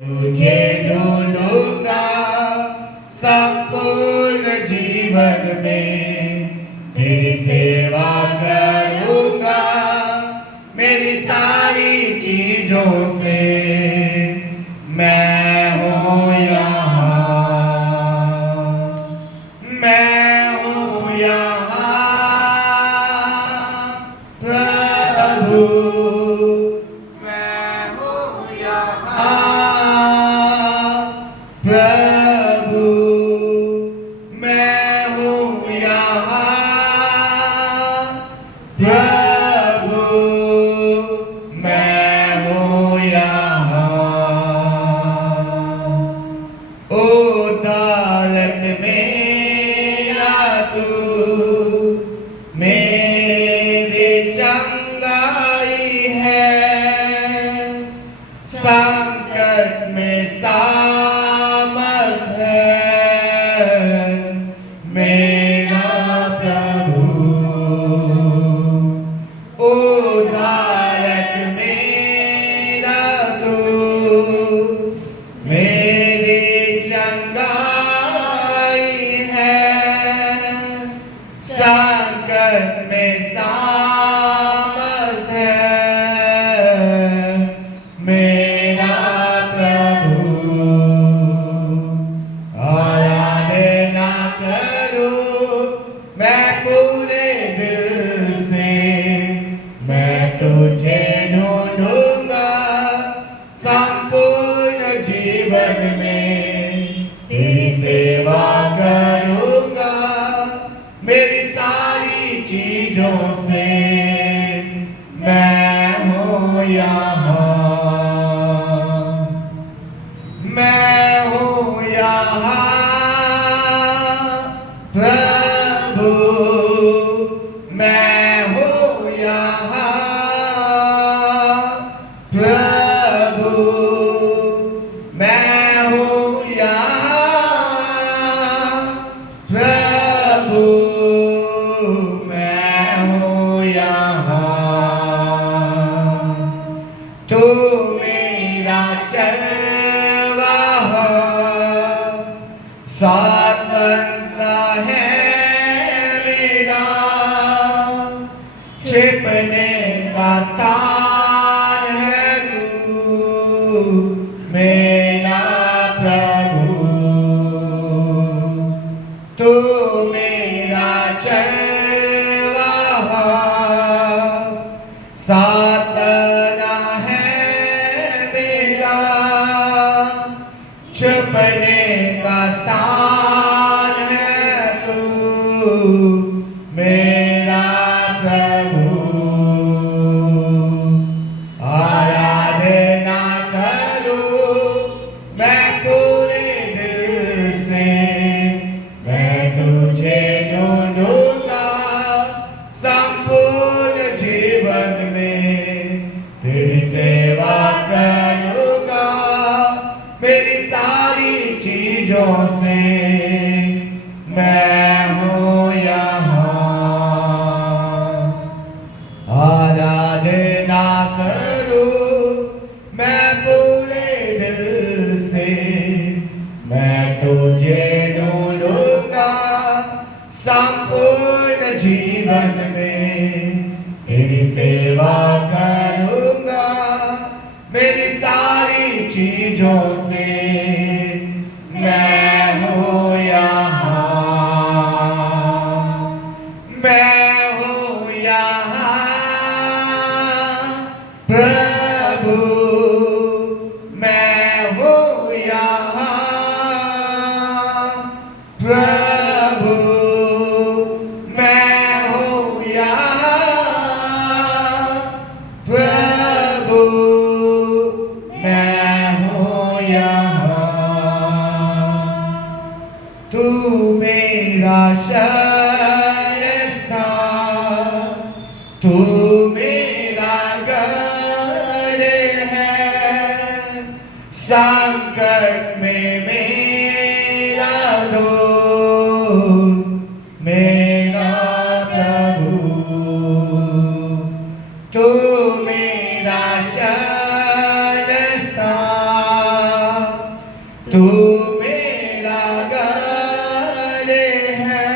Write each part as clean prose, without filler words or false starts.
तुझे ढूंढूंगा संपूर्ण जीवन में, तेरी सेवा करूंगा मेरी सारी चीजों से। मैं हूँ यहाँ, मैं हूँ यहाँ प्रभु, मैं हूँ यहाँ प्रभु, मैं हूँ यहाँ प्रभु, मैं हूँ यहाँ। ओ दौलत मेरा तू मेरी चंगाई है, संकट में सामर्थ है मेरा प्रभु। उद्धारक मेरा तू मेरी चंगाई है, संकट में सामर्थ है मेरा प्रभु। आराधना करूं मैं पूरे दिल से, मैं तुझे ढूंढूंगा संपूर्ण जीवन में, तेरी सेवा करूंगा मेरी सारी चीजों से। मैं हूँ यहाँ, मैं हूँ यहाँ प्रभु, मैं हूँ यहाँ प्रभु, मैं हूँ यहाँ प्रभु, मैं हूँ यहाँ। तू मेरा चरवाहा साथ बनता है मेरा, छिपने का स्थान है तू मेरा प्रभु। तू मेरा चरवाहा साथ बना है मेरा, छुपने का स्थान है तू मेरा प्रभु। आराधना करूं मैं पूरे दिल से, मैं तुझे ढूंढूंगा संपूर्ण जीवन में, तेरी सेवा करूंगा मेरी सारी चीजों से। मैं हूँ यहाँ, आराधना करूं मैं पूरे दिल से, मैं तुझे ढूंढूंगा संपूर्ण जीवन में, तेरी सेवा करूंगा मेरी सारी चीजों से। मैं हूँ यहाँ, मैं हूँ यहाँ प्रभु, मैं हूँ यहाँ प्रभु, मैं हूँ यहाँ प्रभु, मैं हूँ यहाँ। तू मेरा शरणस्थान, तू मेरा गढ़ है, संकट में मेरा दोस्त मेरा प्रभु। तू मेरा शरणस्थान, तू मेरा गले है,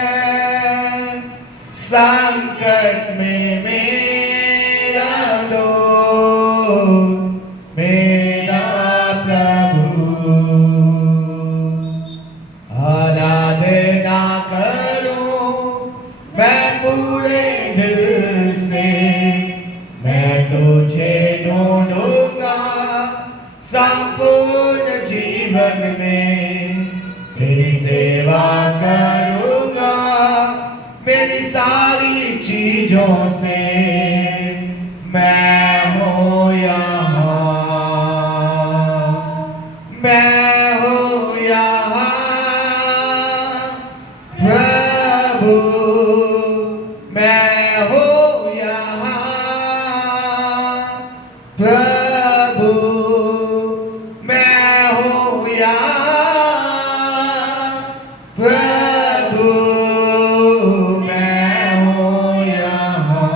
संकट में मेरा दोस्त, मेरा प्रभु। आराधना करूं मैं पूरे दिल से, मैं तुझे ढूंढूंगा संपूर्ण जीवन में, तेरी सेवा करूंगा मेरी सारी चीजों से। मैं हूँ यहाँ, मैं हूँ यहाँ प्रभु, मैं हूँ यहाँ प्रभु, मैं हूँ यहाँ प्रभु, मैं हूँ यहाँ,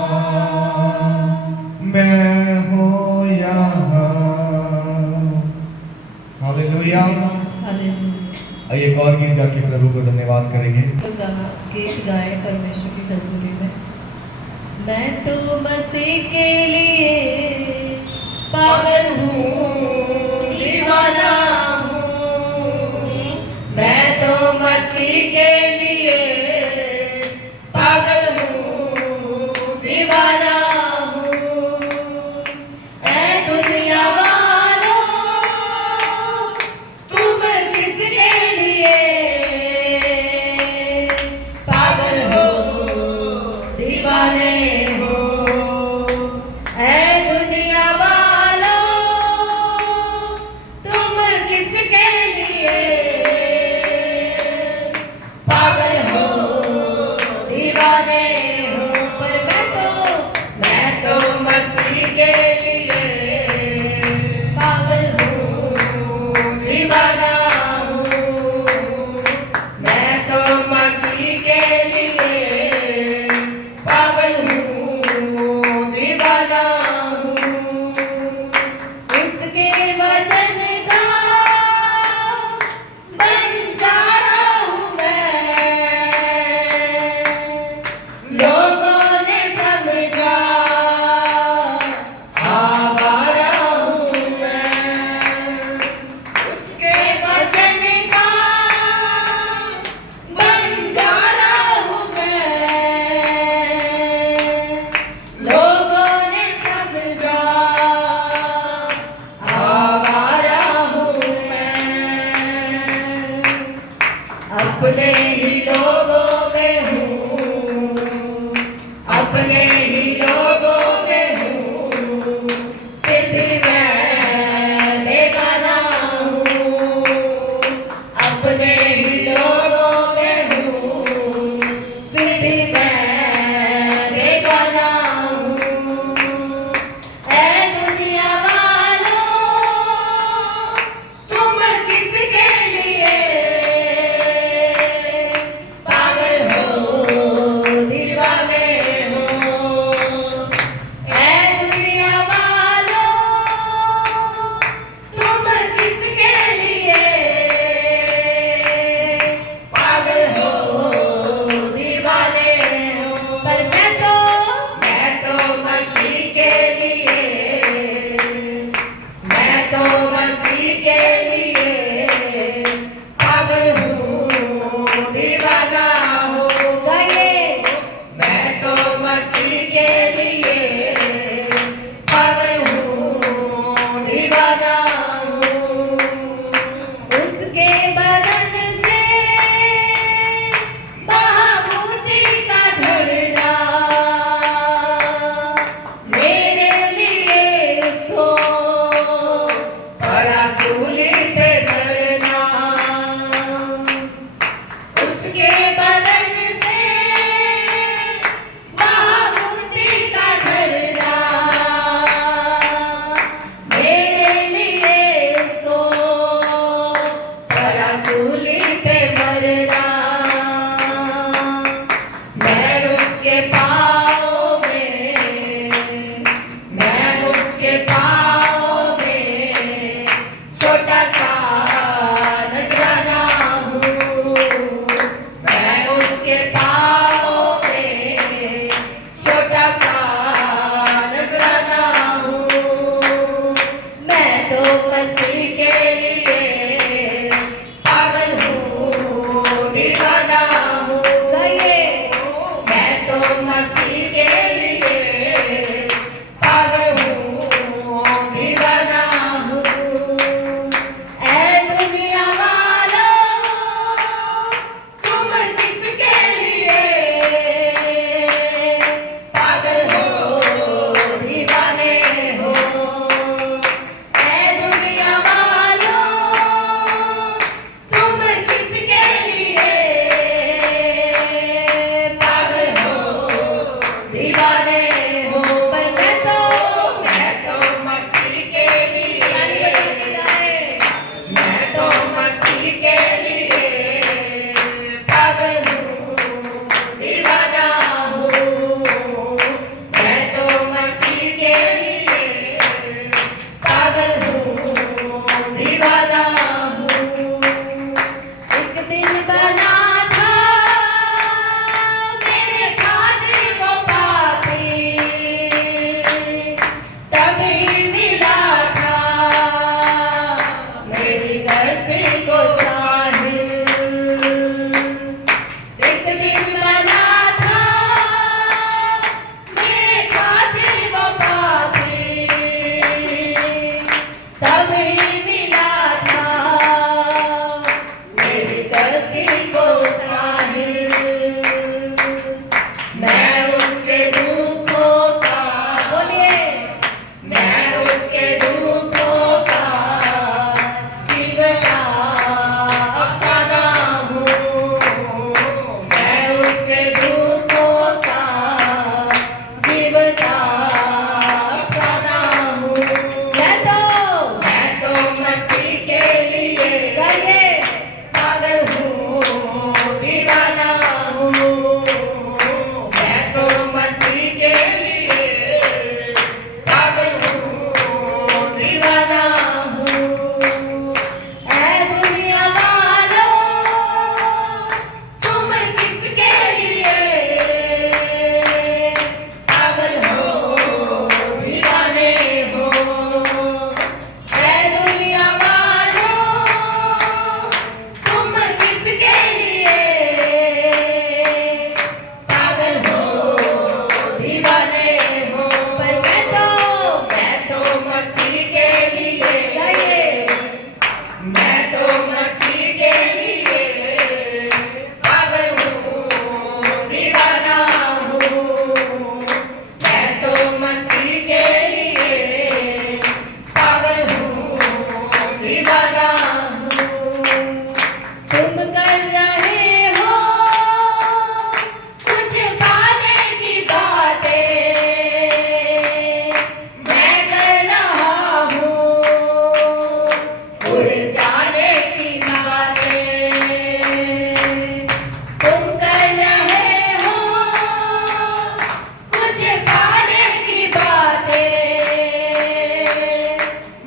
मैं हूँ यहाँ। हालेलुया। हालेलुया। आइए एक और गीत गा के प्रभु को धन्यवाद करेंगे। गीत गाए परमेश्वर की हजूरी में। मैं तो मसीह के लिए पागल हूँ, दीवाना हूँ। मैं तो मसीह के लिए पागल हूँ, दीवाना हूँ। ऐ दुनिया वालों, तुम किसके लिए पागल हो, दीवाने हो? ऐ दुनिया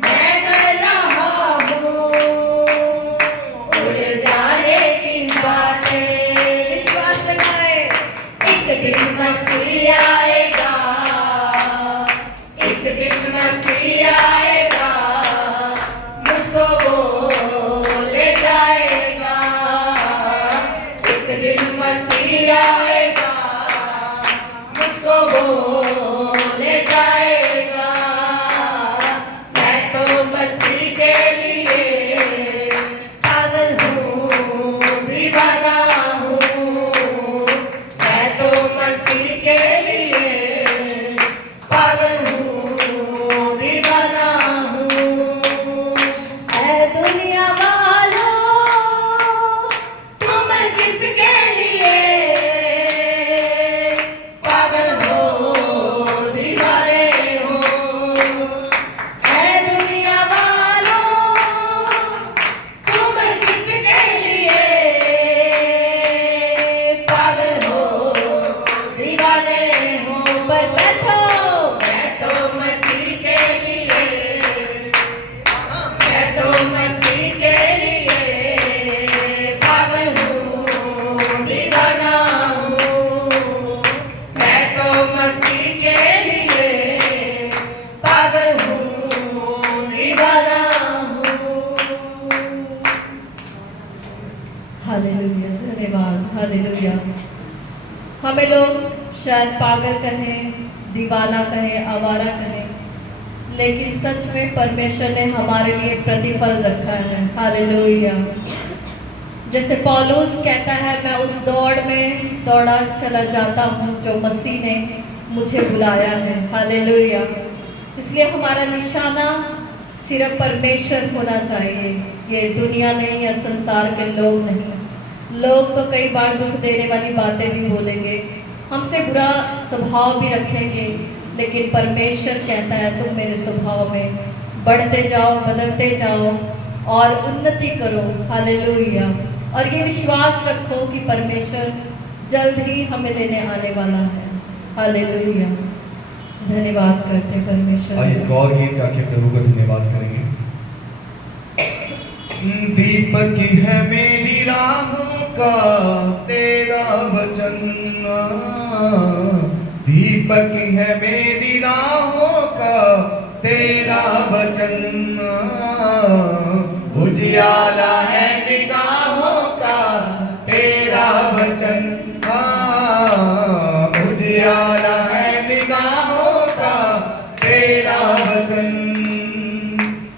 मैं तो यहाँ हूँ, उड़ जाने की बातें। विश्वास लगाए, एक दिन मसीह आएगा, एक दिन मसीह आएगा, मुझको वो ले जाएगा। एक दिन मसीह आएगा, मुझको वो ले जाएगा। मैं तो मसीह के लिए पागल हूँ, दीवाना हूँ। मैं तो मसीह के लिए पागल हूँ, दीवाना हूँ। ऐ दुनिया वालों, तुम किसके लिए पागल हो, दीवाने हो? ऐ दुनिया वालों, तुम किसके लिए पागल हो, दीवाने हो? पर मैं तो मसीह के लिए, मैं तो मसीह के लिए पागल हूँ, दीवाना हूँ। मैं तो मसीह के लिए पागल हूँ, दीवाना हूँ। हालेलुया, धन्यवाद, हालेलुया। हमें लोग शायद पागल कहें, दीवाना कहें, आवारा कहें, लेकिन सच में परमेश्वर ने हमारे लिए प्रतिफल रखा है। हालेलुया। जैसे पौलुस कहता है, मैं उस दौड़ में दौड़ा चला जाता हूँ जो मसीह ने मुझे बुलाया है। हालेलुया। इसलिए हमारा निशाना सिर्फ परमेश्वर होना चाहिए, ये दुनिया नहीं या संसार के लोग नहीं। लोग तो कई बार दुख देने वाली बातें भी बोलेंगे, हमसे बुरा स्वभाव भी रखेंगे, लेकिन परमेश्वर कहता है तुम मेरे स्वभाव में बढ़ते जाओ, बदलते जाओ और उन्नति करो। हालेलुया। और ये विश्वास रखो कि परमेश्वर जल्द ही हमें लेने आने वाला है। हालेलुया। धन्यवाद करते हैं परमेश्वर आइए का। एक और गीत गा के प्रभु को धन्यवाद करेंगे। दीपक है मेरी राहों का तेरा वचन, दीपक है मेरी राहों का तेरा वचन, उजियाला है निगाहों का तेरा वचन, उजियाला है निगाहों का तेरा वचन।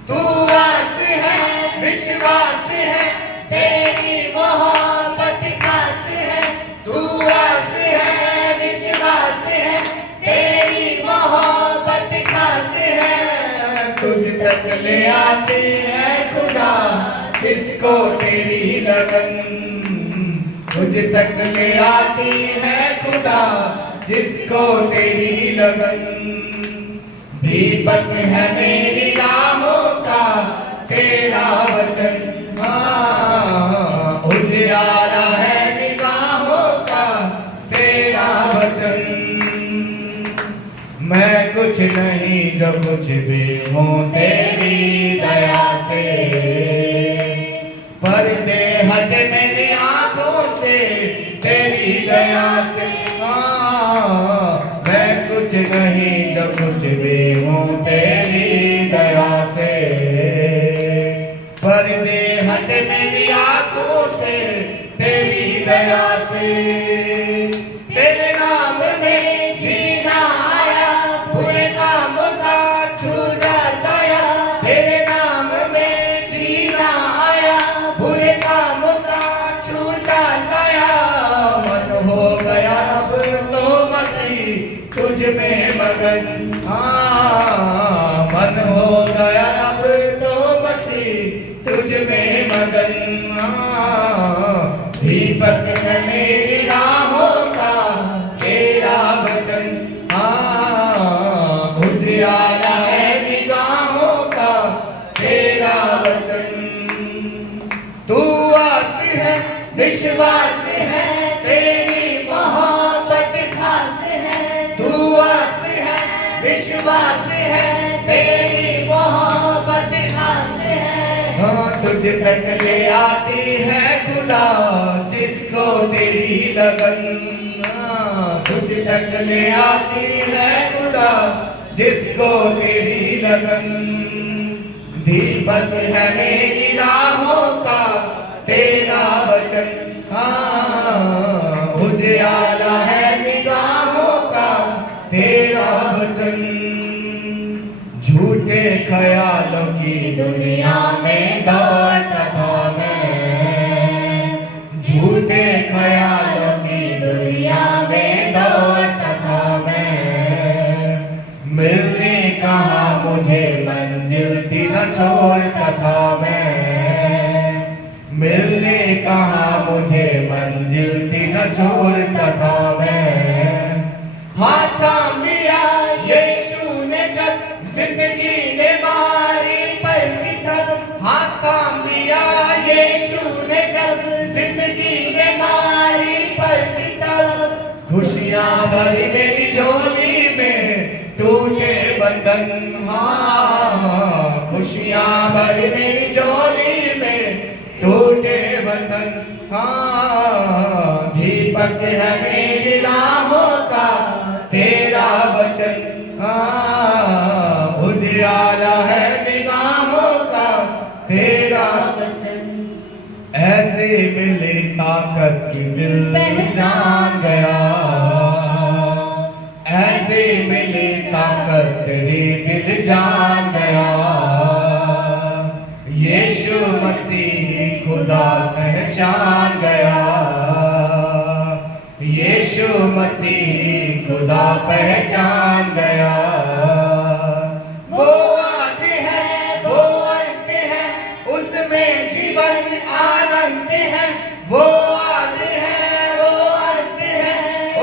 तू आस है, विश्वास है, तेरी मोहब्बत खास है। तू आस है, विश्वास है, तेरी मोहब्बत खास है। तुझ तक ले आती है खुदा जिसको तेरी लगन, तुझ तक ले आती है खुदा जिसको तेरी लगन। दीपक है मेरी राहों का तेरा वचन, उजियारा है निगाहों का तेरा वचन। मैं कुछ नहीं जो कुछ भी हूँ तेरी दया से, पर्दे हट मेरी आंखों से तेरी दया से। मैं कुछ नहीं जो कुछ भी हूँ तेरी दया से, पर्दे हट मेरी आंखों से तेरी दया से। तेरे नाम में जीना आया, बुरे काम का छूटा साया। तेरे नाम में जीना आया, बुरे काम का छूटा साया। मन हो गया अब तो मसीह तुझ में मगन, मन हो गया अब तो मसीह तुझ में मगन। दीपक है मेरी राहों का तेरा वचन, उजियारा है निगाहों का तेरा वचन। तू आस है, विश्वास है, तेरी मोहब्बत खास है। तू आस है, विश्वास है, तेरी तुझ तक ले आती है खुदा जिसको तेरी लगन, तुझ तक ले आती है खुदा जिसको तेरी लगन। दीपक है मेरी राहों का तेरा वचन, उजियाला है निगाहों का तेरा वचन। झूठे ख्यालों की दुनिया में दौड़ता था मैं, झूठे ख्यालों की दुनिया में दौड़ता था मैं। मिलने कहा मुझे मंजिल थी न छोड़ता था मैं, मिलने कहा मुझे मंजिल थी न छोड़ता था मैं। हाथ थाम लिया यीशु ने जब जिंदगी ने मारी पलटी तब, हाथ थाम लिया यीशु ने जब जिंदगी ने मारी पलटी तब। खुशियां भरी मेरी झोली में टूटे बंधन, हाँ खुशियां भरी मेरी झोली में टूटे बंधन। हाँ दीपक है मेरी राहों का तेरा वचन, हाँ उजियाला है निगाहों का तेरा वचन। ऐसे मिले ताकत की दिल पहचान गया, ऐसे मिले ताकत तेरी दिल जान गया। यीशु मसीह खुदा पहचान गया, यीशु मसीह खुदा पहचान गया। वो आते हैं वो अंत है उसमें जीवन आनंद है, वो आते हैं वो अंत है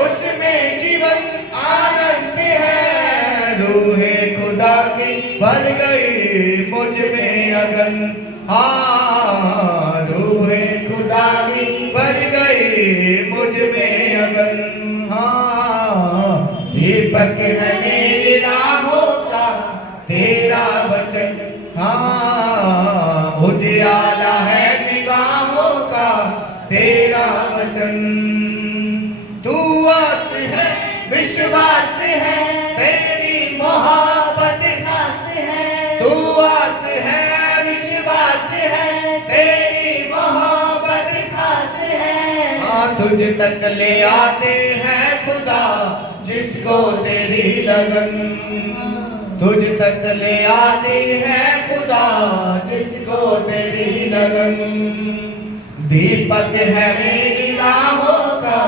उसमें जीवन आनंद है। रूहे खुदा की भर गई मुझ में अगन, हाँ रूहे खुदा की भर गई मुझ में अगन। हाँ दीपक है मेरी राहों का तेरा वचन, हाँ उजियाला है निगाहों का तेरा वचन। तू आस है विश्वास है तेरी मोहब्बत खास है, तू आस है विश्वास है तेरी मोहब्बत खास है। हाँ तुझ तक ले आते हैं खुदा जिसको तेरी लगन, तुझ तक ले आते हैं खुदा जिसको तेरी लगन। दीपक है मेरी राहों का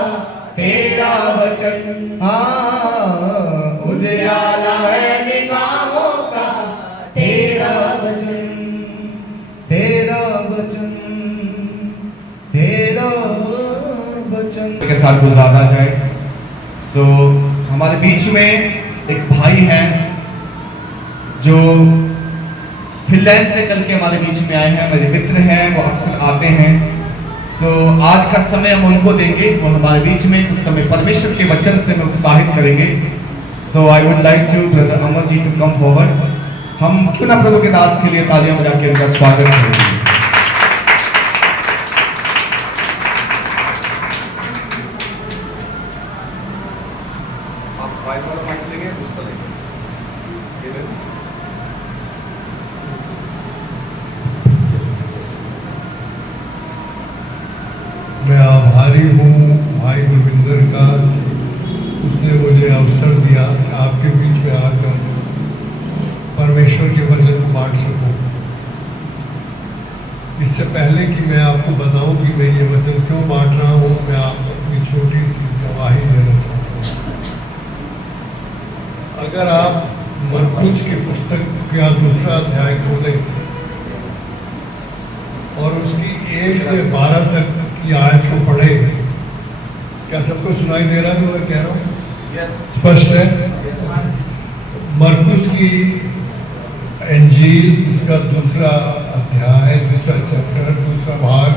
तेरा वचन, हाँ उजियाला है निगाहों का तेरा वचन, तेरा वचन, तेरा वचन के साथ गुजारना चाहे। सो हमारे बीच में एक भाई है जो फिनलैंड से चल के हमारे बीच में आए हैं, मेरे मित्र हैं, वो अक्सर आते हैं। सो आज का समय हम उनको देंगे, वो हमारे बीच में कुछ समय परमेश्वर के वचन से हमें उत्साहित करेंगे। So I would like to brother Amar ji to come forward. हम क्यों ना प्रभु के दास के लिए तालियां बजा के उनका स्वागत करेंगे। आप वाइट वाला माइक लेंगे, दूसरा लेंगे? मैं आभारी हूँ भाई गुरविंदर का, उसने मुझे अवसर दिया कि आपके बीच में आकर परमेश्वर के वचन को बांट सकूं। इससे पहले कि मैं आपको बताऊं कि मैं ये वचन क्यों बांट रहा हूँ, मैं आपको अपनी छोटी सी गवाही देना चाहता हूँ। अगर आप मरकुस की पुस्तक का 2 अध्याय खोलें और उसकी 1 से 12 तक की आयत को पढ़े, क्या सबको सुनाई दे रहा है जो मैं कह रहा हूँ? यस, स्पष्ट है? मरकुस की इंजील उसका 2 अध्याय, 2 चैप्टर, 2 भाग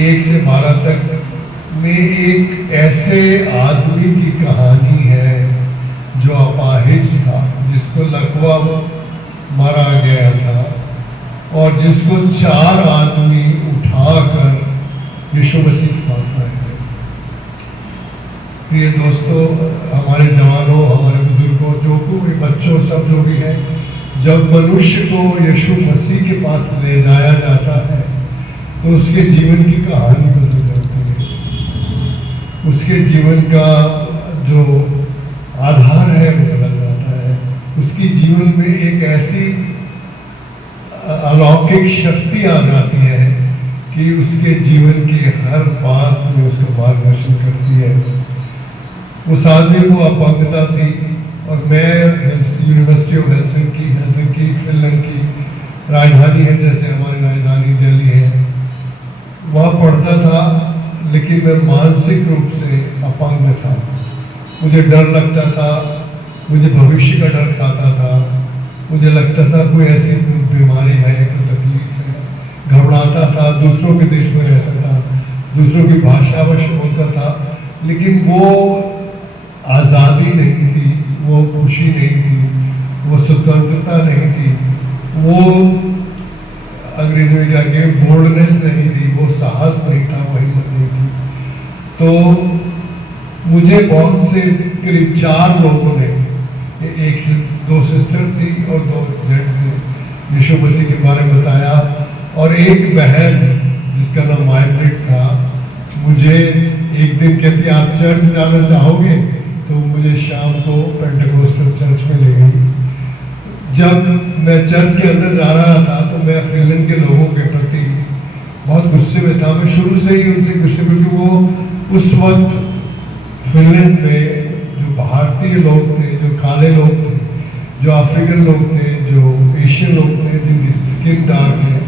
1 से 12 तक में एक ऐसे आदमी की कहानी है जो अपाहिज था, जिसको लकवा मारा गया था और जिसको 4 आदमी उठाकर यीशु मसीह के पास लाए गए। प्रिय दोस्तों, हमारे जवानों, हमारे बुजुर्गों, जो कोई बच्चों, सब जो भी है, जब मनुष्य को यीशु मसीह के पास ले जाया जाता है तो उसके जीवन की कहानी बदल जाती है। उसके जीवन का जो आधार है वो बदल जाता है। उसकी जीवन में एक ऐसी अलौकिक शक्ति आ जाती है कि उसके जीवन की हर बात में उसका मार्गदर्शन करती है। उस आदमी को अपंगता थी और मैं यूनिवर्सिटी ऑफ हेलसिंकी फिनलैंड की राजधानी है, जैसे हमारी राजधानी दिल्ली है, वहाँ पढ़ता था, लेकिन मैं मानसिक रूप से अपंग था। मुझे डर लगता था, मुझे भविष्य का डर खाता था, मुझे लगता था कोई ऐसी बीमारी है, कोई तकलीफ है, घबराता था, दूसरों के देश में रहता था, दूसरों की भाषा अवश्य बोलता था, लेकिन वो आज़ादी नहीं थी, वो खुशी नहीं थी, वो स्वतंत्रता नहीं थी, वो अंग्रेजी में जाके बोल्डनेस नहीं थी, वो साहस नहीं था, वो हिम्मत नहीं थी। तो मुझे बहुत से करीब 4 लोगों ने, एक 2 सिस्टर थी और 2 जेंट्स ने यीशु मसीह के बारे में बताया, और एक बहन जिसका नाम माइब्रेट था, मुझे एक दिन कहती आप चर्च जाना चाहोगे, तो मुझे शाम को पेंटेकोस्टल चर्च में ले गई। जब मैं चर्च के अंदर जा रहा था तो मैं फिनलैंड के लोगों के प्रति बहुत गुस्से में था। मैं शुरू से ही उनसे गुस्से, क्योंकि वो उस वक्त फिनलैंड में जो भारतीय लोग थे, जो काले लोग थे, जो अफ्रीकन लोग थे, जो एशियन लोग थे, जिनकी स्किन डार्क है,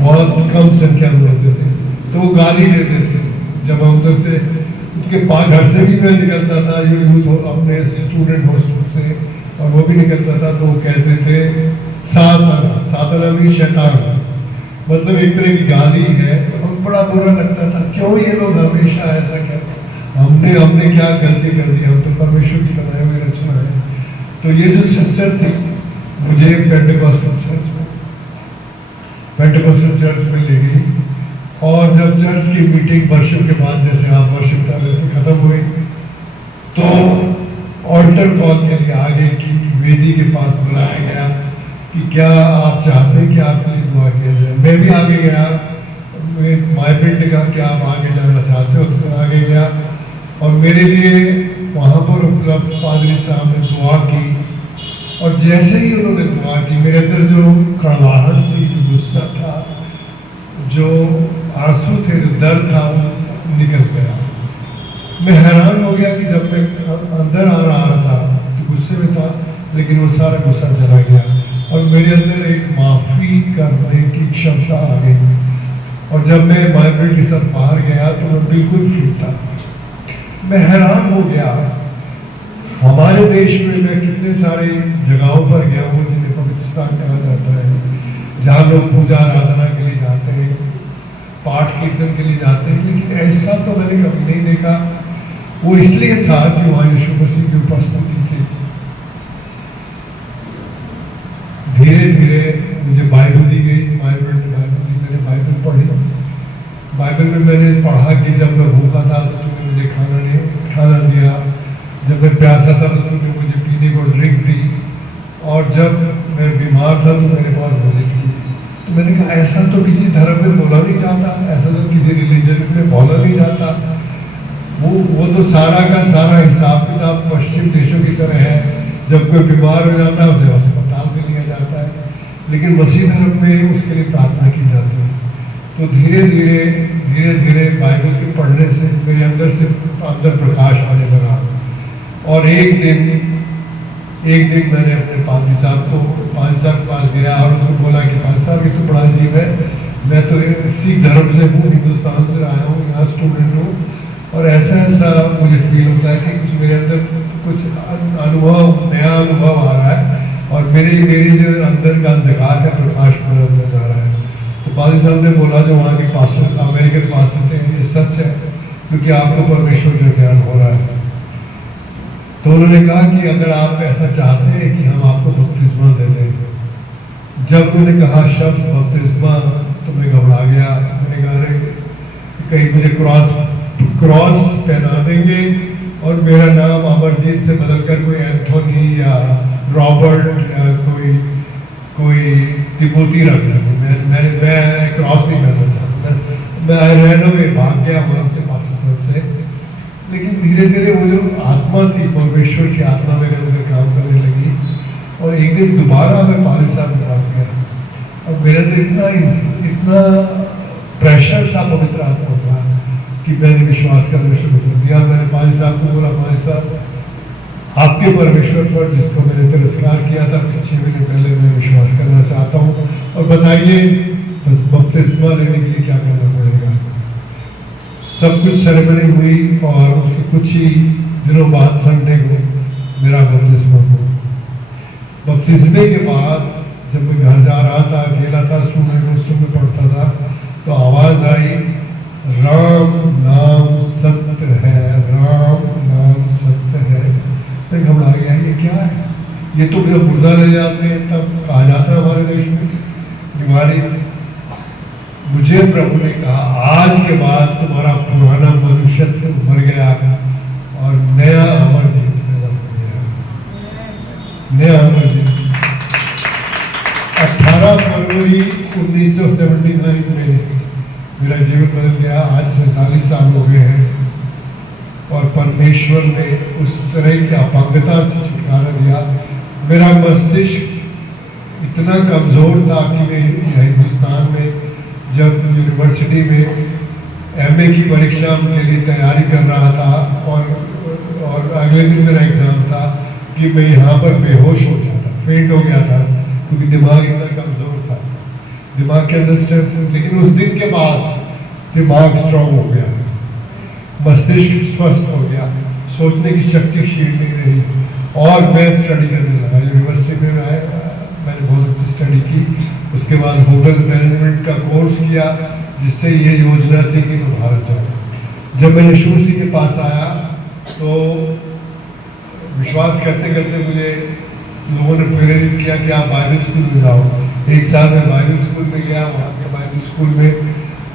बहुत कम संख्या में होते थे, तो वो गाली देते थे। जब हम उधर से उनके घर से भी मैं निकलता था, यूथ अपने स्टूडेंट हॉस्टल से, और वो भी निकलता था, तो वो कहते थे साताना भी शैतान, मतलब एक तरह की गाली है। तो बड़ा बुरा लगता था, क्यों ये लोग हमेशा ऐसा कहते, हमने क्या गलती कर दी, हम तो परमेश्वर की बनाई हुई रचना है। तो ये जो सिस्टर थी, मुझे पेंटेकोस्टल चर्च में ले गई, और जब चर्च की मीटिंग वर्शिप के बाद, जैसे आप वर्शिप कर रहे थे, खत्म हुई, तो ऑल्टर कॉल के लिए आगे की वेदी के पास बुलाया गया कि क्या आप चाहते हैं कि आपके लिए दुआ किया जाए। मैं भी आगे गया, माइब्रेट ने कहा कि आप आगे जाना चाहते हो, तो मैं आगे गया, और मेरे लिए वहाँ पर उपलब्ध पादरी साहब ने दुआ की, और जैसे ही उन्होंने दुआ की, मेरे अंदर जो कड़वाहट थी, जो गुस्सा था, जो आंसू थे, जो दर्द था, वो निकल गया। मैं हैरान हो गया कि जब मैं अंदर आ रहा था तो गुस्से में था, लेकिन वो सारा गुस्सा चला गया, और मेरे अंदर एक माफ़ी करने की क्षमता आ गई। और जब मैं माइब्रेट के साथ बाहर गया तो मैं बिल्कुल फिट था। मैं हैरान हो गया, हमारे देश में मैं कितने सारे जगहों पर गया हूँ जिन्हें पवित्र स्थान कहा जाता है, जहाँ लोग पूजा आराधना के लिए जाते हैं, पाठ कीर्तन के लिए जाते हैं, लेकिन ऐसा तो मैंने कभी नहीं देखा। वो इसलिए था कि वहाँ यीशु मसीह की उपस्थिति थी। धीरे धीरे मुझे बाइबल दी गई, बाइबल दी, मैंने बाइबल पढ़ी। बाइबल में मैंने पढ़ा कि जब मैं भूखा था तो तूने मुझे खाना दिया, जब मैं प्यासा था तो तूने मुझे पीने को ड्रिंक दी, और जब मैं बीमार था तो मेरे पास विजिट की। तो मैंने कहा ऐसा तो किसी धर्म में बोला नहीं जाता, ऐसा तो किसी रिलीजन में बोला नहीं जाता। वो तो सारा का सारा हिसाब किताब पश्चिम देशों की तरह है, जब कोई बीमार हो जाता है उसे अस्पताल में लिया जाता है, लेकिन मसीह धर्म में उसके लिए प्रार्थना की जाती है। तो धीरे धीरे बाइबल के पढ़ने से मेरे अंदर प्रकाश आने लगा। और एक दिन मैंने अपने पादरी साहब के पास गया और उनको बोला कि पादरी साहब ये तो बड़ा अजीब है, मैं तो सिख धर्म से हूँ, हिंदुस्तान से आया हूँ, यहाँ स्टूडेंट हूँ, और ऐसा मुझे फील होता है कि कुछ मेरे अंदर कुछ नया अनुभव आ रहा है, और मेरी जो अंदर का अंधकार है प्रकाश बदलता जा रहा है। तो पादरी साहब ने बोला जो वहाँ के पास्टर, अमेरिकन पास्टर थे, ये सच है क्योंकि आपको परमेश्वर का ज्ञान हो रहा है। तो उन्होंने कहा कि अगर आप ऐसा चाहते हैं कि हम आपको बपतिस्मा दे दें जब मैंने कहा शब्द बपतिस्मा तो मैं घबरा गया। मैंने कहा अरे कहीं मुझे क्रॉस पहना देंगे और मेरा नाम अमरजीत से बदलकर कोई एंथोनी या रॉबर्ट या कोई तिमोती रख देंगे। मैं क्रॉस नहीं पहनना चाहता। मैं रहने भाग गया वहाँ से पाकिस्तान से। लेकिन धीरे धीरे वो जो आत्मा थी, परमेश्वर की आत्मा मेरे अंदर काम करने लगी और एक दिन दोबारा मैं पाल साहब के पास गया और मेरे अंदर इतना प्रेशर था पवित्र आत्मा का कि मैंने विश्वास करना शुरू कर दिया। मैंने पाल साहब को बोला, पाल साहब आपके परमेश्वर पर जिसको मैंने तिरस्कार किया था 6 महीने पहले, मैं विश्वास करना चाहता हूँ और बताइए बपतिस्मा लेने के लिए क्या करना पड़ेगा। सब कुछ सेरेमनी हुई और उसके कुछ ही दिनों बाद संडे को मेरा बपतिस्मा हुआ। बपतिस्मे के बाद जब मैं घर जा रहा था, अकेला था, में पढ़ता था, तो आवाज आई, राम नाम सत्य है, राम नाम सत्य है। तो घबरा गया, ये क्या है? ये तो जब मुर्दा ले जाते हैं तब कहा जाता है हमारे देश में बीमारी। मुझे प्रभु ने कहा आज के बाद तुम्हारा पुराना मनुष्यत्व मर गया और नया अमरजीत पैदा हो गया। नया अमरजीत 18 फरवरी 1979 में मेरा जीवन बदल गया। आज 47 साल हो गए हैं और परमेश्वर ने उस तरह की अपंगता से छुटकारा दिया। मेरा मस्तिष्क इतना कमजोर था कि मैं हिंदुस्तान में जब यूनिवर्सिटी में एमए की परीक्षा के लिए तैयारी कर रहा था और अगले दिन मेरा एग्जाम था कि मैं यहाँ पर बेहोश हो गया था, फेंट हो गया था, क्योंकि दिमाग इतना कमजोर था, दिमाग के अंदर स्ट्रेस। लेकिन उस दिन के बाद दिमाग स्ट्रांग हो गया, मस्तिष्क स्वस्थ हो गया, सोचने की शक्ति क्षीण नहीं रही और मैं स्टडी करने लगा। यूनिवर्सिटी में मैंने बहुत अच्छी स्टडी की। उसके बाद होटल मैनेजमेंट का कोर्स किया, जिससे ये योजना थी कि मैं भारत जाऊँ। जब मैं यीशु मसीह के पास आया तो विश्वास करते करते मुझे लोगों ने प्रेरित किया कि आप बाइबल स्कूल में जाओ। 1 साल मैं बाइबल स्कूल में गया, वहाँ के बाइबल स्कूल में,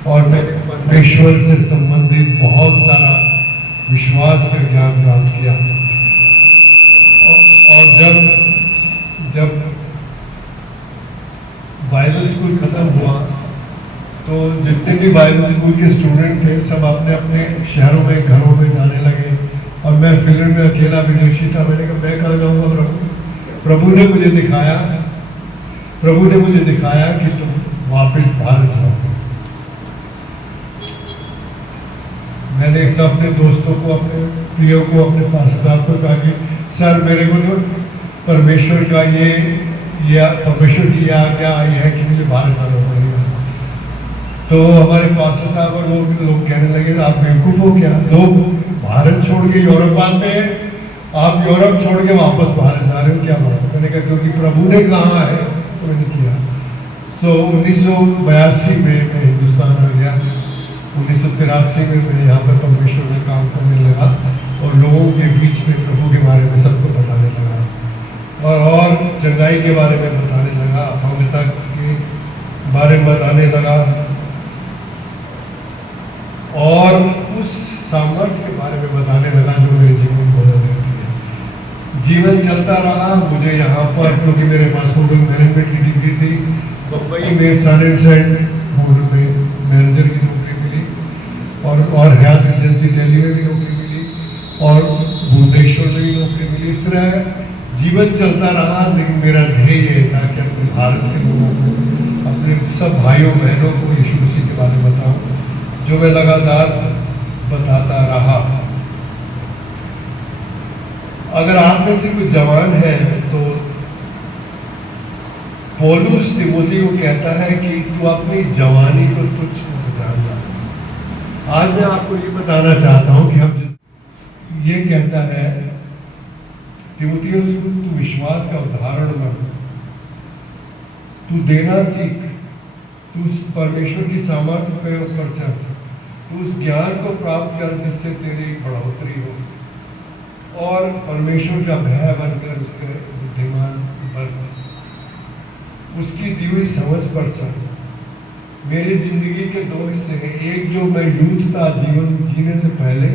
और मैंने परमेश्वर से संबंधित बहुत सारा विश्वास का ज्ञान प्राप्त किया। और जब बाइबल स्कूल खत्म हुआ तो जितने भी बाइबल स्कूल के स्टूडेंट थे सब अपने अपने शहरों में, घरों में जाने लगे और मैं फिल्म में अकेला विदेशी था। मैंने कहा मैं कहाँ जाऊँगा प्रभु? प्रभु ने मुझे दिखाया कि तुम वापस भारत जाओ। मैंने सब अपने दोस्तों को, अपने प्रियो को, अपने पास्टर साहब को कहा कि सर मेरे को तो परमेश्वर का परमेश्वर की आज्ञा आई है कि मुझे भारत आना पड़ेगा। तो हमारे पास्टर साहब और लोग कहने लगे आप बेवकूफ़ हो क्या? लोग भारत छोड़ के यूरोप आते हैं, आप यूरोप छोड़ के वापस भारत आ रहे हो, क्या बात? मैंने कहा क्योंकि प्रभु ने कहा है तो मैंने किया। 1982 में मैं हिंदुस्तान आ गया। 1983 में मैं यहाँ पर परमेश्वर में काम करने लगा और लोगों के बीच में प्रभु के बारे में सबको बताने लगा और चंगाई के बारे में बताने लगा, अपंगता के बारे में बताने लगा और उस सामर्थ्य के बारे में बताने लगा जो मेरे जीवन को बदल देती है। जीवन चलता रहा। मुझे यहाँ पर, क्योंकि मेरे पास होटल मैनेजमेंट की डिग्री थी, मुंबई में सन एंड सैंड होटल में मैनेजर की नौकरी मिली और हयात एजेंसी दिल्ली में भी नौकरी मिली और भुवनेश्वर में भी नौकरी मिली। इस तरह जीवन चलता रहा। लेकिन मेरा ध्येय ये था कि अपने भारत के लोगों को, अपने सब भाइयों बहनों को यीशु मसीह के बारे में बताऊं, जो मैं लगातार बताता रहा। अगर आप में से कुछ जवान है तो पौलुस तिमोथी को कहता है कि तू अपनी जवानी पर तुच्छ मत जानना। आज मैं आपको ये बताना चाहता हूं कि हम ये कहता है तिमोथियुस, तू विश्वास का उदाहरण बन, तू देना सीख, तू परमेश्वर की सामर्थ्य पे ऊपर चढ़, तू उस ज्ञान को प्राप्त कर जिससे तेरी बढ़ोतरी हो और परमेश्वर का भय बनकर उसके बुद्धिमान बन। उसकी दी हुई समझ पर चलूं। मेरी जिंदगी के दो हिस्से हैं, एक जो मैं यूथ था जीवन जीने से पहले,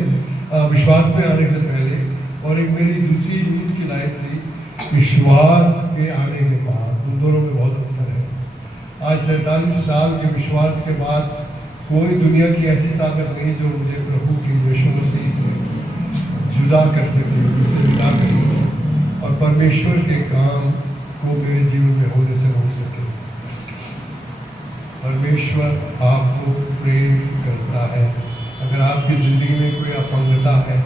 विश्वास में आने से पहले, और एक मेरी दूसरी यूथ की लाइफ थी विश्वास के आने के बाद। उन दोनों में बहुत अंतर है। आज 47 साल के विश्वास के बाद कोई दुनिया की ऐसी ताकत नहीं जो मुझे प्रभु की यीशु मसीह से जुदा कर सके, मुझसे जुदा कर सके और परमेश्वर के काम को मेरे जीवन में होने से रोक सके। परमेश्वर आपको प्रेम करता है। अगर आपकी ज़िंदगी में कोई अपंगता है,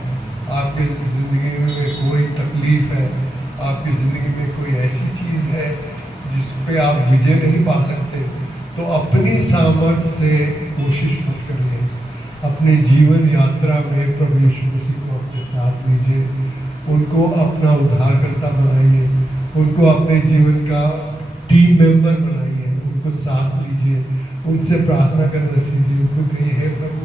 आपकी ज़िंदगी में कोई तकलीफ है, आपकी ज़िंदगी में कोई ऐसी चीज़ है जिस पे आप विजय नहीं पा सकते, तो अपनी सामर्थ्य से कोशिश मत करिए। अपने जीवन यात्रा में प्रभु यीशु मसीह को अपने साथ लीजिए, उनको अपना उद्धारकर्ता बनाइए, उनको अपने जीवन का टीम मेंबर बनाइए, उनको साथ लीजिए, उनसे प्रार्थना करना सीखिए। उनको कहिए, हे प्रभु,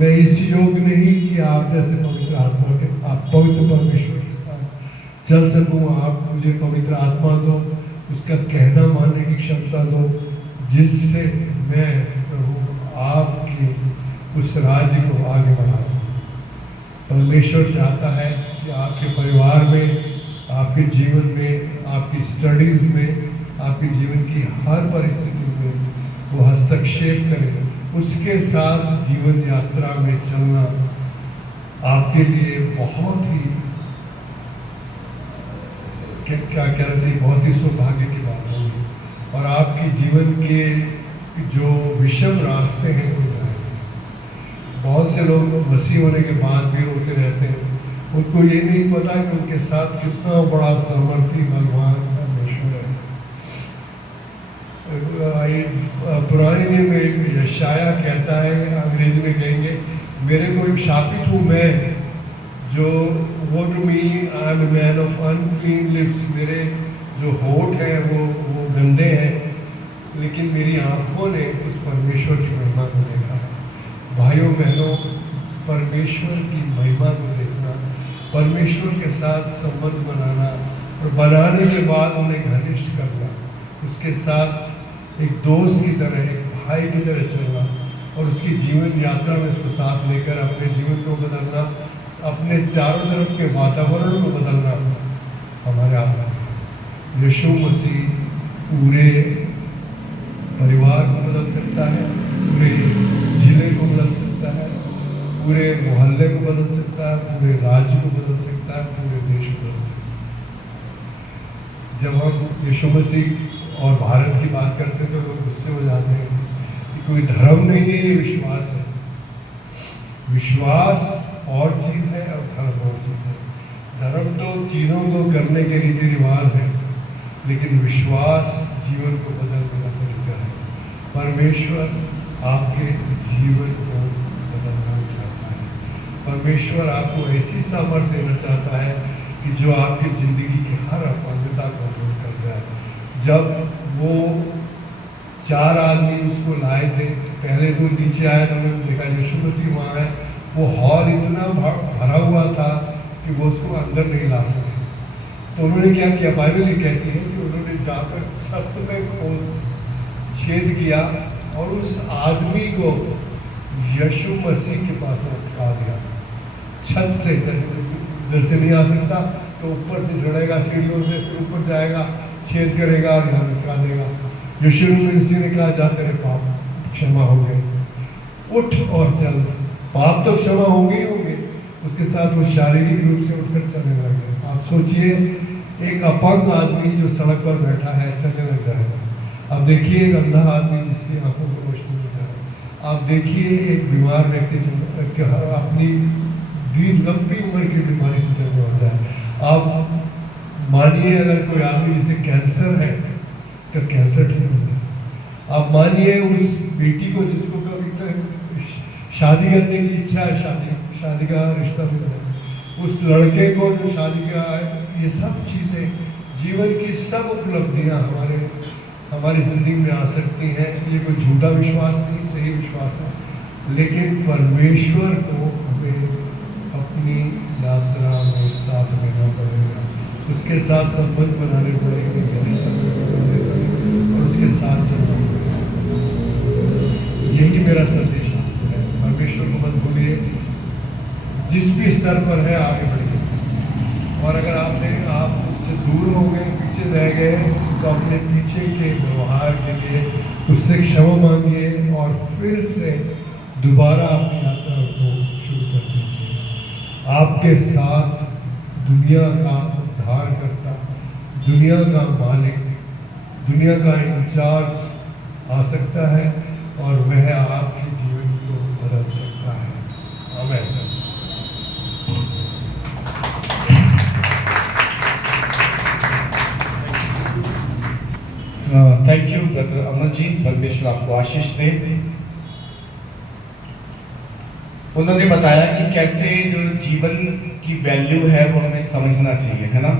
मैं इस योग नहीं कि आप जैसे पवित्र आत्मा के, आप पवित्र परमेश्वर के साथ चल सकूं। आप मुझे पवित्र आत्मा दो, उसका कहना मानने की क्षमता दो, जिससे मैं प्रभु आपके उस राज्य को आगे बढ़ा सकूं। परमेश्वर चाहता है कि आपके परिवार में, आपके जीवन में, आपकी स्टडीज में, आपके जीवन की हर परिस्थिति में वो हस्तक्षेप करे। उसके साथ जीवन यात्रा में चलना आपके लिए बहुत ही क्या कहना चाहिए, बहुत ही सौभाग्य की बात होगी। और आपके जीवन के जो विषम रास्ते हैं वो जाएंगे। बहुत से लोग मसीह होने के बाद भी रोते रहते हैं, उनको ये नहीं पता कि उनके साथ कितना बड़ा सामर्थी भगवान परमेश्वर है। पुराने नियम में यशाया कहता है, अंग्रेजी में कहेंगे, मेरे को एक शापित हूँ मैं, जो वो to me I am a man of unclean lips. मेरे जो होठ हैं वो गंदे हैं, लेकिन मेरी आंखों ने उस परमेश्वर की महिमा को देखा है। भाइयों बहनों, परमेश्वर की महिमा को देखना, परमेश्वर के साथ संबंध बनाना और बनाने के बाद उन्हें घनिष्ठ करना, उसके साथ एक दोस्त की तरह, एक भाई की तरह चलना और उसकी जीवन यात्रा में उसको साथ लेकर अपने जीवन को बदलना, अपने चारों तरफ के वातावरण को बदलना हमारे हाथ में। यीशु मसीह पूरे परिवार को बदल सकता है, पूरे जिले को बदल सकता है, पूरे मोहल्ले को बदल सकता है, पूरे राज्य को बदल सकता है, पूरे देश को बदल सकता है। जब हम यीशु मसीह और भारत की बात करते हैं तो लोग गुस्से हो जाते हैं कि कोई धर्म नहीं है, ये विश्वास है। विश्वास और चीज़ है और धर्म और चीज़ है। धर्म तो चीज़ों को करने के रीति रिवाज है, लेकिन विश्वास जीवन को बदलने का तरीका है। परमेश्वर आपके जीवन को बदलना चाहता है। परमेश्वर आपको ऐसी सामर्थ्य देना चाहता है कि जो आपकी जिंदगी की हर अपंगता को दूर कर जाए। जब वो 4 आदमी उसको लाए थे, पहले तो नीचे आया तो उन्होंने देखा यीशु मसीह वहाँ है। वो हॉल इतना भरा हुआ था कि वो उसको अंदर नहीं ला सके। तो उन्होंने क्या किया, बाइबल ये कहती है कि उन्होंने जाकर छत में खोल छेद किया और उस आदमी को यीशु मसीह के पास लटका दिया। छत से इधर से नहीं आ सकता तो ऊपर से चढ़ेगा सीढ़ियों से, फिर ऊपर जाएगा, छेद करेगा और यहाँ लटका देगा। यीशु मसीह ने कहा, जा तेरे पाप क्षमा हो गए, उठ और चल। पाप तो क्षमा होंगे ही होंगे, उसके साथ वो शारीरिक रूप से उठकर चलने लगे। आप सोचिए, एक अपंग आदमी जो सड़क पर बैठा है चलने लग जाएगा। अब देखिए एक अंधा आदमी जिसकी आंखों को रोशनी मिल जाए। आप देखिए एक बीमार व्यक्ति अपनी लंबी उम्र की बीमारी से चलने लग जाए। आप मानिए अगर कोई आदमी जिसे कैंसर है, उसका कैंसर ठीक हो जाए। आप मानिए उस बेटी को जिसको कभी तक शादी करने की इच्छा है, शादी का रिश्ता मिल जाए, उस लड़के को जो शादी का है। ये सब चीज़ें, जीवन की सब उपलब्धियां हमारी जिंदगी में आ सकती हैं। ये कोई झूठा विश्वास नहीं, सही विश्वास है। लेकिन परमेश्वर को हमें अपनी यात्रा में साथ लेना पड़ेगा, उसके साथ संबंध बनाने पड़ेंगे, और स्तर पर है, आगे बढ़िए। और अगर आप उससे दूर हो गए, पीछे रह गए, तो अपने पीछे के व्यवहार के लिए उससे क्षमा मांगिए और फिर से दोबारा अपनी यात्रा को शुरू कर दीजिए। आपके साथ दुनिया का उद्धारकर्ता, दुनिया का मालिक, दुनिया का इंचार्ज आ सकता है और वह आपके जीवन को बदल सकता है। आमीन। थैंक यू ब्रदर अमर जी, परमेश्वर आपको आशीष दे। उन्होंने बताया कि कैसे जो जीवन की वैल्यू है वो हमें समझना चाहिए, है ना।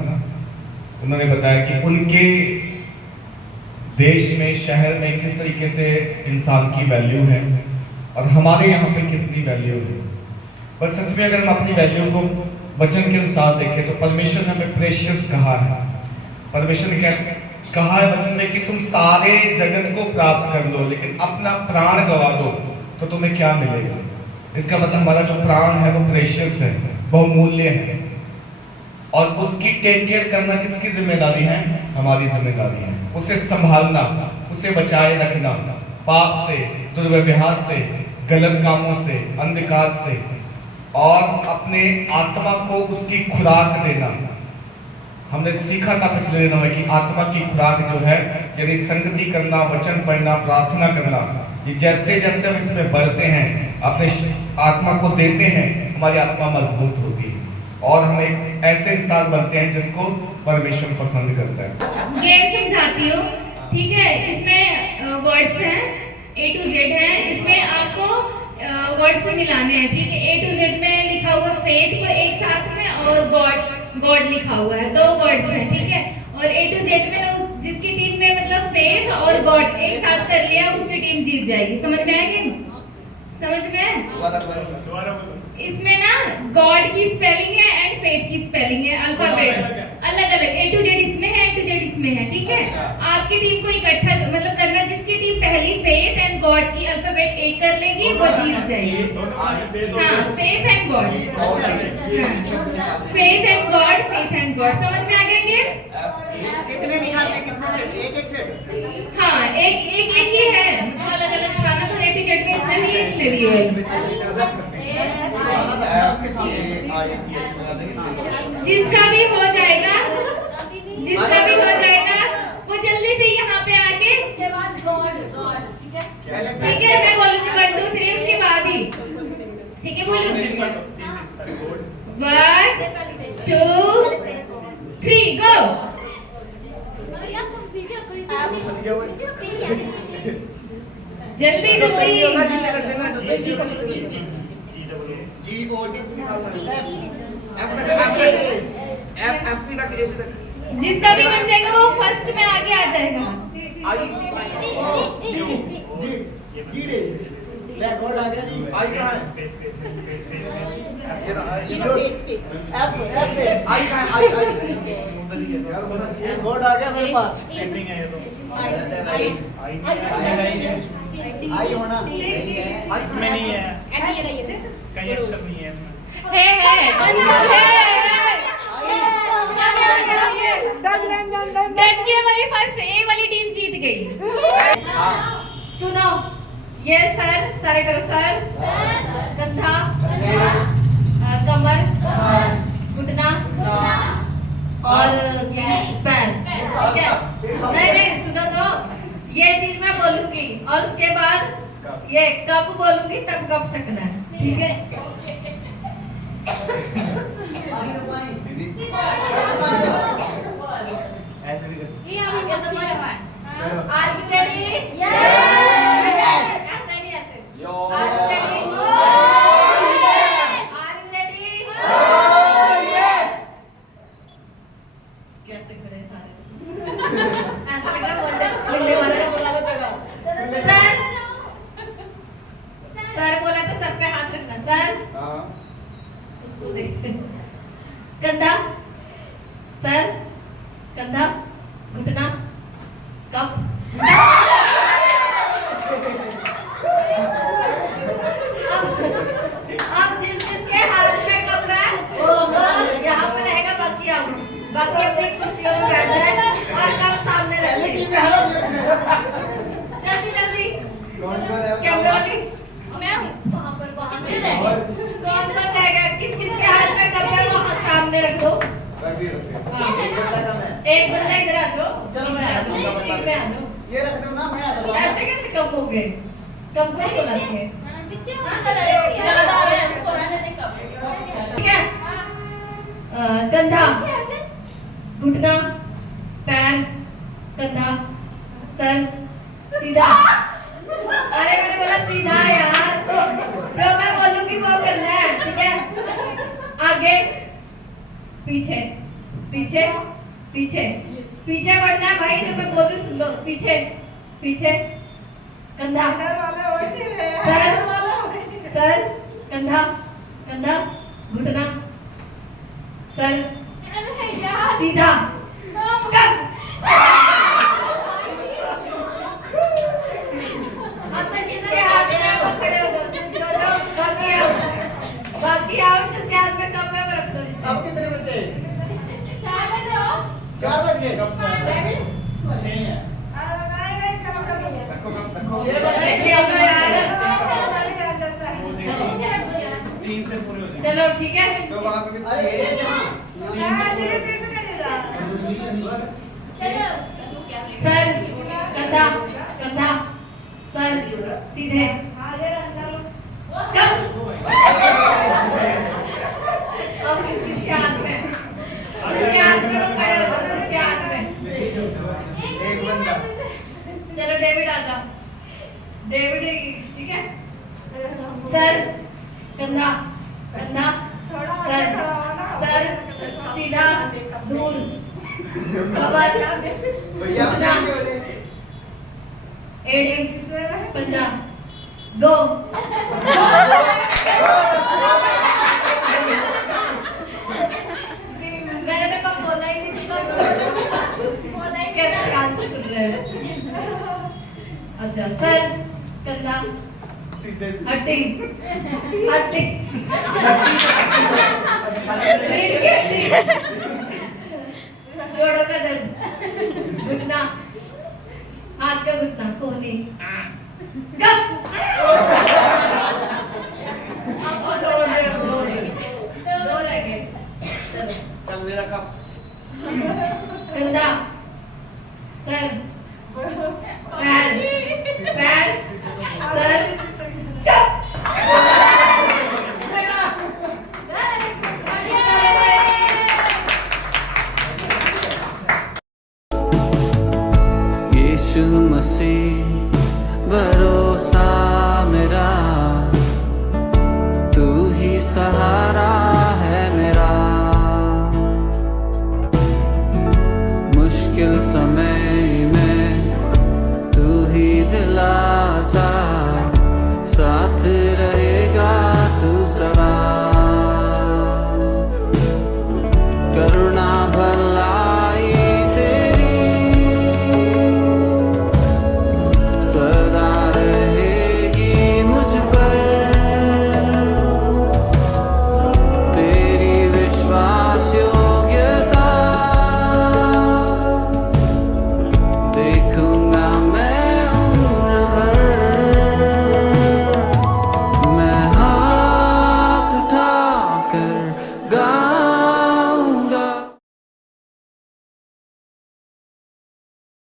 उन्होंने बताया कि उनके देश में, शहर में किस तरीके से इंसान की वैल्यू है और हमारे यहाँ पे कितनी वैल्यू है। पर सच में अगर हम अपनी वैल्यू को वचन के अनुसार देखें तो परमेश्वर ने हमें प्रेशियस कहा है। परमेश्वर ने कहा है वचन में कि तुम सारे जगत को प्राप्त कर लो लेकिन अपना प्राण गवा दो तो तुम्हें क्या मिलेगा। इसका मतलब हमारा जो प्राण है वो प्रेशियस है, बहुमूल्य है और उसकी टेक केयर करना किसकी जिम्मेदारी है? हमारी जिम्मेदारी है। उसे संभालना, उसे बचाए रखना पाप से, दुर्व्यवहार से, गलत कामों से, अंधकार से, और अपने आत्मा को उसकी खुराक देना। हमने सीखा था पिछले दिनों में कि आत्मा की खुराक जो है यानी संगति करना, वचन पढ़ना, प्रार्थना करना, ये जैसे जैसे हम इसमें बढ़ते हैं, अपने आत्मा को देते हैं, हमारी आत्मा मजबूत होती है और हम एक ऐसे इंसान बनते हैं जिसको परमेश्वर पसंद करता है। गेम समझाती हूँ, ठीक है। इसमें वर्ड्स हैं, A to Z है। इसमें आपको वर्ड्स मिलाने हैं, ठीक है। A to Z में लिखा हुआ फेथ को एक साथ में और गॉड लिखा हुआ है, दो वर्ड्स हैं, ठीक है। और A to Z में तो जिसकी टीम में मतलब फेथ और गॉड एक साथ कर लिया उसकी टीम जीत जाएगी। समझ में आएगी? समझ में? इसमें ना गॉड की स्पेलिंग है एंड फेथ की स्पेलिंग है, अल्फाबेट अलग अलग। A to Z इसमें है, A to Z इसमें है, ठीक है। आपकी टीम को इकट्ठा मतलब करना, जिसकी टीम पहली फेथ एंड गॉड की अल्फाबेट एक कर लेगी वो जीत जाएगी। हाँ, faith and God, faith and God, faith and God. समझ में आ गया गेम? कितने निकालने, कितने सेट? एक सेट? हाँ, एक ही है, अलग अलग खाना तो A to Z में इसमें भी है, इसमें भी है। जिसका भी हो जाएगा, जिसका भी हो जाएगा वो जल्दी से यहाँ पे आके, ठीक है। मैं बोलूंगी 1 2 3 उसके बाद ही, ठीक है। बोलूंगी 1 2 3 गो। जल्दी जल्दी। जिसका भी बन जाएगा वो फर्स्ट में आगे आ जाएगा। गॉड आ गया जी। आई कहाँ है? आई कहाँ है? गॉड आ गया मेरे पास। आई होना इसमें नहीं है, कहीं अक्षर नहीं है इसमें। है डन किया, वाली फर्स्ट ए वाली टीम जीत गई। सुनो, ये सर, सारे करो सर, कंधा, कमर, घुटना और पैर, ठीक है। नहीं सुनो तो, ये चीज मैं बोलूंगी और उसके बाद ये कब बोलूंगी तब कब सकना है, ठीक है। Are you ready? Yes. ऐसे नहीं ऐसे। Are you ready? Yes. Are you ready? Yes. कैसे करे सारे? ऐसा लग रहा बोल रहे मिलने वाले ने बोला तो जगह। सर बोला तो सर पे हाथ रखना सर। उसको देखते। कंधा, सर, कंधा, घुटना, कप एक बंदा इधर आ जाओ। चलो मैं आ जाऊंगा, नहीं, सीट पे आ जाओ। ये रख दो ना, मैं आ जाऊंगा। ऐसे कैसे कम हो गए? कम तो रखे। हाँ, ज्यादा आ रहे हैं, उसको रहने दे कम। ठीक है? कंधा, घुटना, पैर, कंधा, सर, सीधा। अरे मैंने बोला सीधा यार, जो मैं बोलूंगी वो करना है, ठीक है? आगे, पीछे, पीछे, पीछे, पीछे बढ़ना है भाई, जो मैं बोल रही सुन लो। पीछे, पीछे, कंधा, सर, सर, कंधा, कंधा, घुटना, सर, सीधा, कम। अब तक किसी के हाथ में आप खड़े हो जाओ, जो बाकी आओ जिसके हाथ में कप है वो रख दो नीचे। अब कितने बजे? 4 बजे हो। 4 बज गए। कब तक? 6 है। रखो। अरे खेलो यार। चलो 3 से पूरे हो जाए। चलो ठीक है। तो वहाँ पे भी अरे ये यहाँ। सर, कंधा, कंधा, सर, सीधे, कम। अब किसके हाथ में? किसके हाथ में वो खड़े हो जाओ, किसके हाथ में? एक बंदा। चलो डेविड आ जाओ। डेविड, ठीक है? सर, कंधा, कंधा, सर, सर, सीधा, दूर, कमर, भैया घुटना, एड़ी, पंजा, दो। मैंने तो कब बोला ही नहीं, तुम बोला ही कैसे आंसर सुन रहे हैं? अच्छा, सर, कंधा, हड्डी, हड्डी, रीढ़ की हड्डी, जोड़ों का दर्द, घुटना, हाथ का घुटना, कोहनी।